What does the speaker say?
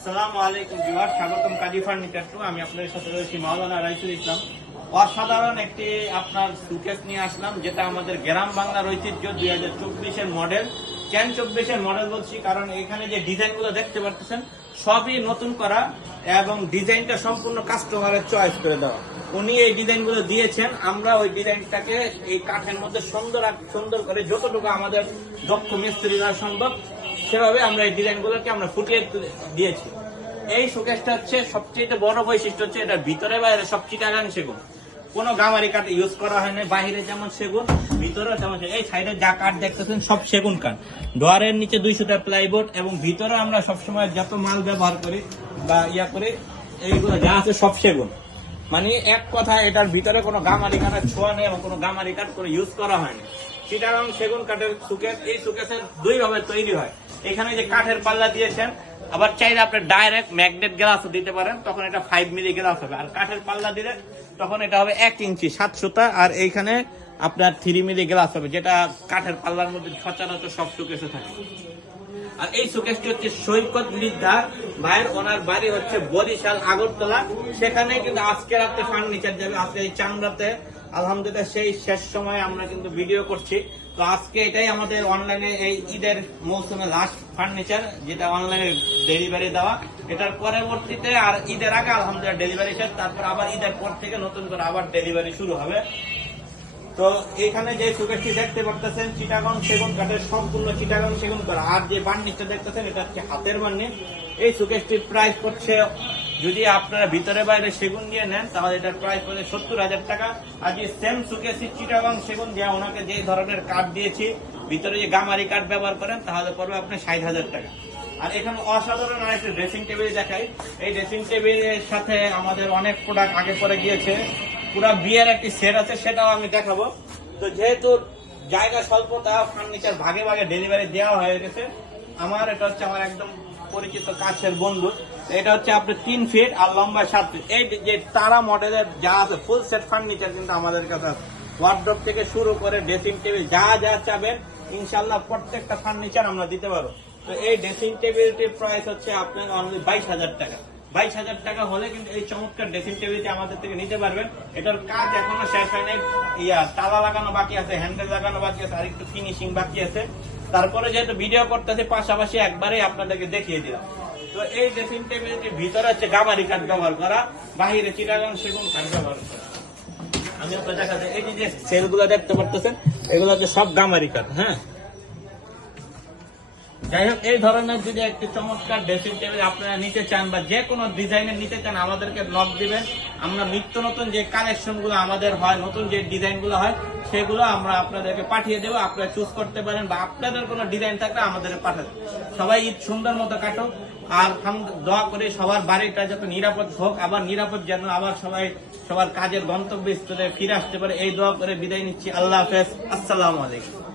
আসসালামু আলাইকুম ভিউয়ার স্বাগতম কাজী ফার্নিচার টু। আমি আপনাদের সাথে রয়েছি মাওলানা রাইসুল ইসলাম। অসাধারণ একটি আপনার সুকেস নিয়ে আসলাম, যেটা আমাদের গ্রাম বাংলার ঐতিহ্য, দুই হাজার চব্বিশের মডেল কেন চব্বিশের মডেল বলছি, কারণ এখানে যে ডিজাইনগুলো দেখতে পাচ্ছেন সবই নতুন করা এবং ডিজাইনটা সম্পূর্ণ কাস্টমারের চয়েস করে দেওয়া। উনি এই ডিজাইনগুলো দিয়েছেন, আমরা ওই ডিজাইনটাকে এই কাঠের মধ্যে সুন্দর সুন্দর করে যতটুকু আমাদের দক্ষ মিস্ত্রি দ্বারা সম্ভব সেভাবে আমরা এই ডিজাইনগুলোকে আমরা ফুটিয়ে দিয়েছি। এই শোকেসটা হচ্ছে সবচেয়ে বড় বৈশিষ্ট্য হচ্ছে এটা ভিতরে বাইরে সব চিটাগাং সেগুন। কোনো গামারি কাঠ ইউজ করা হয় না বাইরে যেমন সেগুন ভিতরে সেগুন। এই সাইডে যা কাঠ দেখতেছেন সব সেগুন কাঠ। ডোয়ারের নিচে দুইশোটা প্লাইবোর্ড এবং ভিতরে আমরা সবসময় যত মাল ব্যবহার করি বা ইয়া করি, এইগুলো যা আছে সব সেগুন। মানে এক কথা, এটার ভিতরে কোনো গামারি কাঠের ছোঁয়া নেই এবং কোনো গামারি কাঠ কোনো ইউজ করা হয়নি। চিটাগাং সেগুন কাঠের সুকেশ এই সুকেশের দুইভাবে তৈরি হয়। এখানে যে কাঠের পাল্লা দিয়েছেন, আবার চাইলে আপনি ডাইরেক্ট ম্যাগনেট গ্লাস দিতে পারেন, তখন এটা ফাইভ মিলি গ্লাস হবে। আর কাঠের পাল্লা দিলে তখন এটা হবে এক ইঞ্চি সাত সুতা, আর এইখানে আপনার থ্রি মিলি গ্লাস হবে, যেটা কাঠের পাল্লার মধ্যে সচরাচর সব সুকেসে থাকে। আর এই শোকেসটি হচ্ছে সৈকত লিদ্ধা ভাইয়ের ওনার বাড়ি হচ্ছে বরিশাল, আগরতলা। সেখানে কিন্তু আজকে রাতে ফার্নিচার যাবে, আজকে এই চাংরাতে আলহামদুলিল্লাহ সেই শেষ সময় আমরা কিন্তু ভিডিও করছি। তো আজকে এটাই আমাদের অনলাইনে এই ঈদের মৌসুমে লাস্ট ফার্নিচার যেটা অনলাইনে ডেলিভারি দেওয়া। এটার পরবর্তীতে আর ঈদের আগে আলহামদুলিল্লাহ ডেলিভারি শেষ, তারপর আবার ঈদের পর থেকে নতুন করে আবার ডেলিভারি শুরু হবে। তো এখানে যে সুকেশটি দেখতে পারতেছেন, চিটাগং সেগুন কাঠের সম্পূর্ণ চিটাগং সেগুন করা আর যে বার্নিশটা দেখতেছেন, এটা হচ্ছে হাতের বার্নিশ এই সুকেশটির প্রাইস পড়ছে যদি আপনারা ভিতরে বাইরে সেগুন দিয়ে নেন, তাহলে এটার প্রাইস পড়ছে সত্তর হাজার টাকা। আর যে সেম সুকেশি চিটাগং সেগুন দিয়ে ওনাকে যে ধরনের কাঠ দিয়েছি, ভিতরে যে গামারি কাঠ ব্যবহার করেন, তাহলে পড়বে আপনার ষাট হাজার টাকা। আর এখানে অসাধারণ আর একটা ড্রেসিং টেবিল দেখাই। এই ড্রেসিং টেবিলের সাথে আমাদের অনেক প্রোডাক্ট আগে পরে গিয়েছে। পুরা বিয়ের একটি সেট আছে, সেটাও আমি দেখাবো। তো যেহেতু জায়গা স্বল্পতা ফার্নিচার ভাগে ভাগে ডেলিভারি দেওয়া হয়ে গেছে, আমার এটা হচ্ছে আমার একদম পরিচিত কাছের বন্ধু। এটা হচ্ছে আপনার তিন ফিট আর লম্বা সাত ফিট এই যে তারা মডেলের যা আছে ফুল সেট ফার্নিচার কিন্তু আমাদের কাছে আছে। ওয়ার্ড্রপ থেকে শুরু করে ড্রেসিং টেবিল যা যা চাবেন ইনশাল্লাহ প্রত্যেকটা ফার্নিচার আমরা দিতে পারব। তো এই ড্রেসিং টেবিলটির প্রাইস হচ্ছে আপনার অনলি বাইশ হাজার টাকা। বাইশ হাজার টাকা হলে কিন্তু এই চমৎকার ড্রেসিং টেবিলটি আমাদের থেকে নিতে পারবেন। এটার কাজ এখনও শেষ হয় নাই ইয়া, তালা লাগানো বাকি আছে হ্যান্ডেল লাগানো বাকি আছে আর একটু ফিনিশিং বাকি আছে। তারপরে যেহেতু ভিডিও করতেছে, পাশাপাশি একবারে আপনাদেরকে দেখিয়ে দিলাম। তো এই ড্রেসিং টেবিলটির ভিতরে হচ্ছে গামারি কাঠ ব্যবহার করা, বাহিরে চিটাগাং সেগুন কাঠ ব্যবহার করা। আমি আপনার দেখাতে, এই যে যে সেলগুলো দেখতে পারতেছেন, এগুলো হচ্ছে সব গামারি কাঠ হ্যাঁ? যাই হোক, এই ধরনের যদি একটি চমৎকার ড্রেসিং টেবিল আপনারা নিতে চান বা যে কোনো ডিজাইনের নিতে চান, আমাদেরকে নক দিবেন। আমরা নিত্য নতুন যে কালেকশনগুলো আমাদের হয়, নতুন যে ডিজাইনগুলো হয়, সেগুলো আমরা আপনাদেরকে পাঠিয়ে দেবো। আপনারা চুজ করতে পারেন বা আপনাদের কোনো ডিজাইন থাকলে আমাদের পাঠাবেন সবাই ঈদ সুন্দর মতো কাটুক। আর দোয়া করে সবার বাড়িটা যাতে নিরাপদ হোক, আবার নিরাপদ যেন আবার সবাই সবার কাজের গন্তব্যস্থলে ফিরে আসতে পারে। এই দোয়া করে বিদায় নিচ্ছি। আল্লাহ হাফেজ। আসসালামু আলাইকুম।